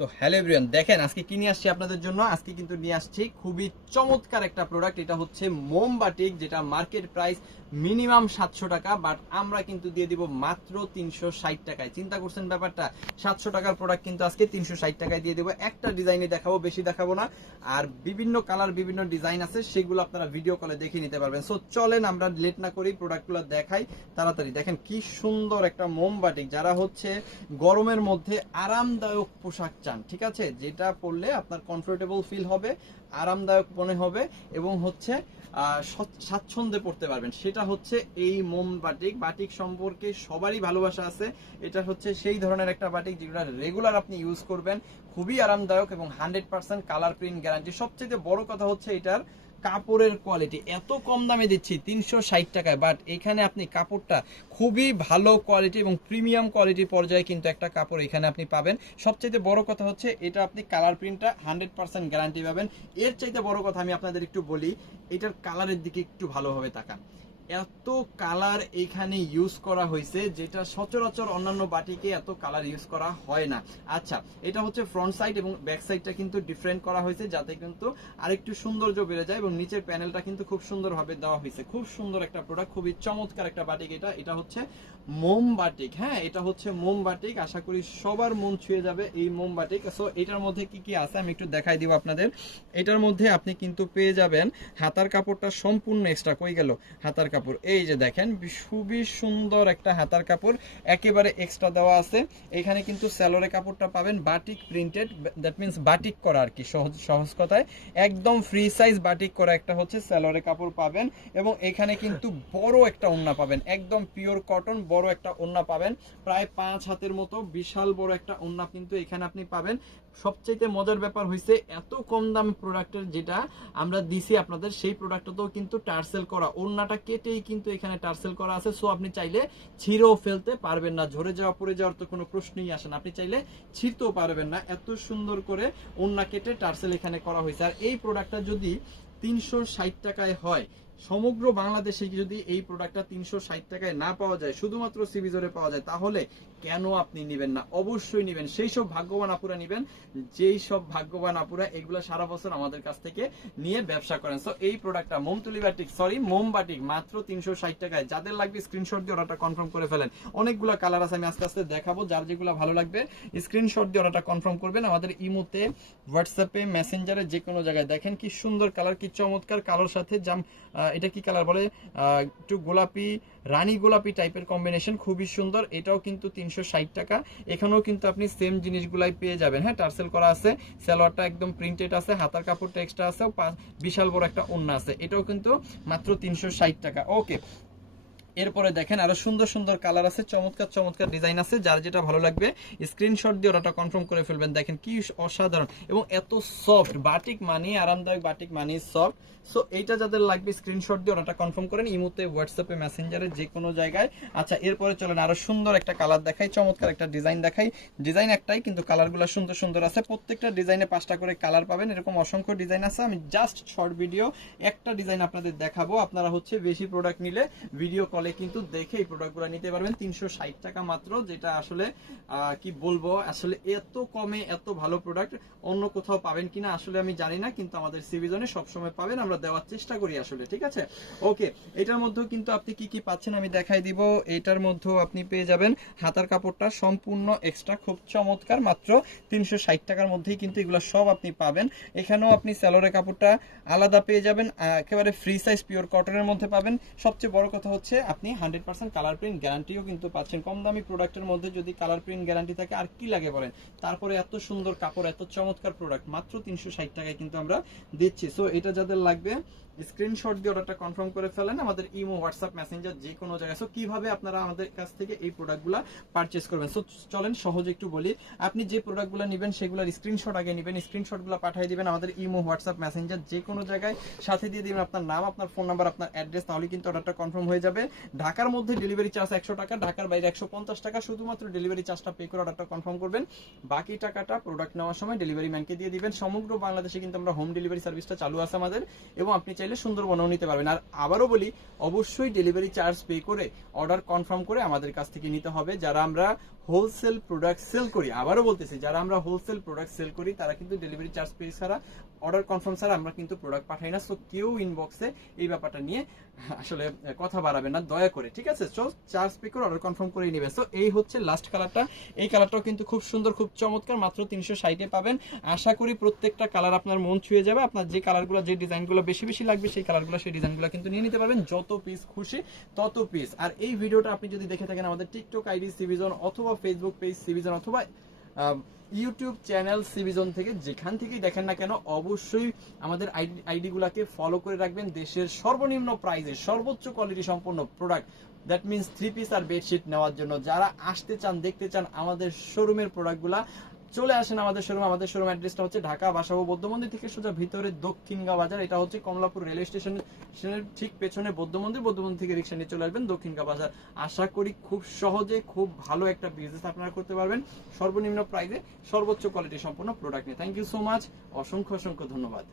তো hello everyone, দেখেন আজকে কি নিয়ে আসছি আপনাদের জন্য? আজকে কিন্তু নিয়ে আসছি খুবই চমৎকার একটা প্রোডাক্ট এটা হচ্ছে মোমবাটিক যেটা মার্কেট প্রাইস মিনিমাম সাতশো টাকা বাট আমরা কিন্তু দিয়ে দিব মাত্র তিনশো ষাট টাকায়। চিন্তা করছেন ব্যাপারটা? সাতশো টাকার প্রোডাক্ট কিন্তু আজকে তিনশো ষাট টাকায় দিয়ে দেবো। একটা ডিজাইনে দেখাবো, বেশি দেখাবো না। আর বিভিন্ন কালার বিভিন্ন ডিজাইন আছে, সেগুলো আপনারা ভিডিও কলে দেখে নিতে পারবেন। সো চলেন আমরা লেট না করি প্রোডাক্টগুলো দেখাই তাড়াতাড়ি। দেখেন কি সুন্দর একটা মোমবাটিক যারা হচ্ছে গরমের মধ্যে আরামদায়ক পোশাক চান, ঠিক আছে? যেটা পরলে আপনার কমফোর্টেবল ফিল হবে, আরামদায়ক মনে হবে, এবং হচ্ছে স্বাচ্ছন্দ্যে পড়তে পারবেন। সেটা হচ্ছে এই মোম বাটিক। বাটিক সম্পর্কে সবারই ভালোবাসা আছে। এটা হচ্ছে সেই ধরনের একটা বাটিক যেগুলো রেগুলার আপনি ইউজ করবেন। খুবই আরামদায়ক এবং hundred percent colour print guarantee সবচেয়ে বড় কথা হচ্ছে এটার কাপড়ের কোয়ালিটি এত কম দামে দিচ্ছি, তিনশো ষাট টাকায়। বাট এখানে আপনি কাপড়টা খুবই ভালো কোয়ালিটি এবং প্রিমিয়াম কোয়ালিটি পর্যায়ে কিন্তু একটা কাপড় এখানে আপনি পাবেন। সবচেয়ে বড় কথা হচ্ছে, এটা আপনি কালার প্রিন্টটা হান্ড্রেড পার্সেন্ট গ্যারান্টি পাবেন। এর চাইতে বড় কথা আমি আপনাদের একটু বলি, এটার কালারের দিকে একটু ভালোভাবে তাকান। এত কালার এখানে ইউজ করা হয়েছে, যেটা সচরাচর অন্যান্য বাটিকে এত কালার ইউজ করা হয় না। আচ্ছা এটা হচ্ছে ফ্রন্ট সাইড এবং ব্যাক সাইডটা কিন্তু ডিফারেন্ট করা হয়েছে, যাতে কিন্তু আরেকটু সৌন্দর্য বেড়ে যায় এবং নিচের প্যানেলটা কিন্তু খুব সুন্দরভাবে দেওয়া হয়েছে। খুব সুন্দর একটা প্রোডাক্ট খুবই চমৎকার একটা বাটিক এটা। এটা হচ্ছে মোম বাটিক হ্যাঁ? এটা হচ্ছে মোম বাটিক আশা করি সবার মন ছুঁয়ে যাবে এই মোম বাটিক সো এটার মধ্যে কি কি আছে আমি একটু দেখাই দিব আপনাদের। এটার মধ্যে আপনি কিন্তু পেয়ে যাবেন হাতার কাপড়টা সম্পূর্ণ এক্সট্রা কই গেল? হাতার কাপড়। এই যে দেখেন, খুবই সুন্দর একটা হাতার কাপড়, একেবারে এক্সট্রা দেওয়া আছে। এখানে কিন্তু স্যালোরে কাপড়টা পাবেন batik printed that means batik করা আর কি, সহজ সহজ কথায়। একদম ফ্রি সাইজ বাটিক করা একটা হচ্ছে স্যালোরে কাপড় পাবেন এবং এখানে কিন্তু বড় একটা ওন্না পাবেন, একদম পিওর কটন বড় একটা ওন্না পাবেন। প্রায় পাঁচ হাতের মতো বিশাল বড় একটা ওন্না কিন্তু এখানে আপনি পাবেন। সবচাইতে মজার ব্যাপার হয়েছে এত কম দাম প্রোডাক্টের যেটা আমরা দিছি আপনাদের, সেই প্রোডাক্টটাতেও কিন্তু টার্সেল করা ওন্নাটা কেটেই কিন্তু এখানে টার্সেল করা আছে। সো আপনি চাইলে ছিঁড়েও ফেলতে পারবেন না। ঝরে যাওয়া, পড়ে যাওয়ার তো কোনো প্রশ্নই আসে না। আপনি চাইলে ছিঁড়তেও পারবেন না। এত সুন্দর করে ওন্না কেটে টার্সেল এখানে করা হয়েছে। আর এই প্রোডাক্টটা যদি তিনশো ষাট টাকায় হয় সমগ্র বাংলাদেশে যদি এই প্রোডাক্টটা তিনশো ষাট টাকায় না পাওয়া যায় শুধুমাত্র সিবিজরে পাওয়া যায় তাহলে কেন আপনি নেবেন না? অবশ্যই নেবেন। সেই সব ভাগ্যবান আপুরা নেবেন যেই সব ভাগ্যবান আপুরা এগুলো সারা বছর আমাদের কাছ থেকে নিয়ে ব্যবসা করেন। সো এই প্রোডাক্টটা মোমতুলি বাটিক সরি মোম বাটিক মাত্র তিনশো ষাট টাকায়। যাদের লাগবে স্ক্রিনশট দিয়ে অর্ডারটা কনফার্ম করে ফেলেন। অনেকগুলো কালার আছে আমি আস্তে আস্তে দেখাবো যার যেগুলো ভালো লাগবে স্ক্রিনশট দিয়ে অর্ডারটা কনফার্ম করবেন আমাদের ইমোতে হোয়াটসঅ্যাপে মেসেঞ্জারে যে কোনো জায়গায়। দেখেন কি সুন্দর কালার কি চমৎকার কালোর সাথে আহ, এটা কি কালার বলে? একটু গোলাপি, রানী গোলাপি টাইপের কম্বিনেশন খুবই সুন্দর। এটাও কিন্তু তিনশো ষাট টাকা। এখানেও কিন্তু আপনি সেম জিনিসগুলাই পেয়ে যাবেন। হ্যাঁ টার্সেল করা আছে, সালোয়ারটা একদম প্রিন্টেড আছে, হাতার কাপড়টা এক্সট্রা আছে বিশাল বড় একটা ওন্না আছে। এটাও কিন্তু মাত্র তিনশো ষাট টাকা। ওকে এরপরে দেখেন আরও সুন্দর সুন্দর কালার আছে, চমৎকার চমৎকার ডিজাইন আছে। যার যেটা ভালো লাগবে স্ক্রিনশট দিয়ে ওটা কনফার্ম করে ফেলবেন। দেখেন কি অসাধারণ এবং এত সফট বাটিক মানি আরামদায়ক বাটিক মানি সফট সো এইটা যাদের লাগবে স্ক্রিনশট দিয়ে ওটা কনফার্ম করেন। ইমোতে হোয়াটসঅ্যাপে মেসেঞ্জারে যে কোনো জায়গায়। আচ্ছা এরপরে চলেন আরও সুন্দর একটা কালার দেখাই, চমৎকার একটা ডিজাইন দেখাই। ডিজাইন একটাই, কিন্তু কালারগুলো সুন্দর সুন্দর আছে। প্রত্যেকটা ডিজাইনে পাঁচটা করে কালার পাবেন। এরকম অসংখ্য ডিজাইন আছে। আমি জাস্ট শর্ট ভিডিও একটা ডিজাইন আপনাদের দেখাবো। আপনারা হচ্ছে বেশি প্রোডাক্ট নিলে ভিডিও কলে কিন্তু দেখে এই প্রোডাক্টগুলো নিতে পারবেন। তিনশো ষাট টাকা মাত্র, যেটা আসলে কি বলব, আসলে এত কমে এত ভালো প্রোডাক্ট অন্য কোথাও পাবেন কিনা আসলে আমি জানি না, কিন্তু আমাদের সিভিজনে সবসময় পাবেন, আমরা দেওয়ার চেষ্টা করি আসলে, ঠিক আছে? ওকে এটার মধ্যেও কিন্তু আপনি কি কি পাচ্ছেন আমি দেখাই দিব। এটার মধ্যেও আপনি পেয়ে যাবেন হাতার কাপড়টা সম্পূর্ণ এক্সট্রা খুব চমৎকার, মাত্র তিনশো ষাট টাকার মধ্যেই কিন্তু এগুলো সব আপনি পাবেন। এখানেও আপনি স্যালোরে কাপড়টা আলাদা পেয়ে যাবেন একেবারে ফ্রি সাইজ পিওর কটনের মধ্যে পাবেন। সবচেয়ে বড় কথা হচ্ছে আপনি হান্ড্রেড পার্সেন্ট কালার প্রিন্ট গ্যারান্টিও কিন্তু পাচ্ছেন। কম দামি প্রোডাক্টের মধ্যে যদি কালার প্রিন্ট গ্যারান্টি থাকে, আর কি লাগে বলেন? তারপরে এত সুন্দর কাপড়, এত চমৎকার প্রোডাক্ট মাত্র তিনশো ষাট টাকায় কিন্তু আমরা দিচ্ছি। সো এটা যাদের লাগবে স্ক্রিনশট দিয়ে অর্ডারটা কনফার্ম করে ফেলেন। আমাদের ইমো হোয়াটসঅ্যাপ মেসেঞ্জার যে কোনো জায়গায়। সো কীভাবে আপনারা আমাদের কাছ থেকে এই প্রোডাক্টগুলো পারচেস করবেন? সো চলেন সহজে একটু বলি। আপনি যে প্রোডাক্টগুলো নেবেন, সেগুলোর স্ক্রিনশট আগে নেবেন। স্ক্রিনশটগুলো পাঠিয়ে দিবেন আমাদের ইমো হোয়াটসঅ্যাপ মেসেঞ্জার যে কোনো জায়গায়। সাথে দিয়ে দিবেন আপনার নাম, আপনার ফোন নাম্বার আপনার অ্যাড্রেস তাহলে কিন্তু অর্ডারটা কনফার্ম হয়ে যাবে। ঢাকার মধ্যে ডেলিভারি চার্জ একশো টাকা, ঢাকার বাইরে একশো পঞ্চাশ টাকা। শুধুমাত্র ডেলিভারি চার্জটা পে করে অর্ডারটা কনফার্ম করবেন। বাকি টাকাটা প্রোডাক্ট নেওয়ার সময় ডেলিভারি ম্যানকে দিয়ে দিবেন। সমগ্র বাংলাদেশে কিন্তু আমরা হোম ডেলিভারি সার্ভিসটা চালু আছে আমাদের এবং আপনি চাইলে সুন্দরবনেও নিতে পারবেন। আর আবারও বলি, অবশ্যই ডেলিভারি চার্জ পে করে অর্ডার কনফার্ম করে আমাদের কাছ থেকে নিতে হবে। যারা আমরা হোলসেল প্রোডাক্ট সেল করি, আবারও বলতেছি, যারা আমরা হোলসেল প্রোডাক্ট সেল করি, তারা কিন্তু ডেলিভারি চার্জ পে ছাড়া অর্ডার কনফার্ম ছাড়া আমরা কিন্তু প্রোডাক্ট পাঠাই না। সো কেউ ইনবক্সে এই ব্যাপারটা নিয়ে আসলে কথা বাড়াবেন না, দয়া করে, ঠিক আছে? সো চার্জ পে করে অর্ডার কনফার্ম করে নেবেন। সো এই হচ্ছে লাস্ট কালারটা এই কালারটাও কিন্তু খুব সুন্দর, খুব চমৎকার, মাত্র তিনশো ষাটে পাবেন। আশা করি প্রত্যেকটা কালার আপনার মন ছুঁয়ে যাবে। আপনার যে কালারগুলো যে ডিজাইনগুলো বেশি বেশি লাগবে, সেই কালারগুলো সেই ডিজাইনগুলো কিন্তু নিয়ে নিতে পারবেন। যত পিস খুশি, তত পিস আর এই ভিডিওটা আপনি যদি দেখে থাকেন আমাদের টিকটক আইডি সিভিজন অথবা ফেসবুক পেজ সিভিজন অথবা ইউটিউব চ্যানেল সিভিজন থেকে যেখান থেকেই দেখেন না কেন, অবশ্যই আমাদের আইডি গুলাকে ফলো করে রাখবেন। দেশের সর্বনিম্ন প্রাইজে সর্বোচ্চ কোয়ালিটি সম্পন্ন product that means three piece R bedsheet নেওয়ার জন্য। যারা আসতে চান, দেখতে চান আমাদের শোরুমের প্রোডাক্টগুলা চলে আসেন আমাদের শোরুম আমাদের শোরুম অ্যাড্রেসটা হচ্ছে ঢাকা, বাসাবো বৌদ্ধ মন্দির থেকে সোজা ভিতরে দক্ষিণগাঁও বাজার। এটা হচ্ছে কমলাপুর রেলওয়ে স্টেশনের ঠিক পেছনে বৌদ্ধ মন্দির বৌদ্ধ মন্দির থেকে রিক্সা নিয়ে চলে আসবেন দক্ষিণগাঁও বাজার। আশা করি খুব সহজে, খুব ভালো একটা বিজনেস আপনারা করতে পারবেন। সর্বনিম্ন প্রাইসে সর্বোচ্চ কোয়ালিটি সম্পন্ন প্রোডাক্ট নিয়ে। থ্যাংক ইউ সো মাচ অসংখ্য অসংখ্য ধন্যবাদ।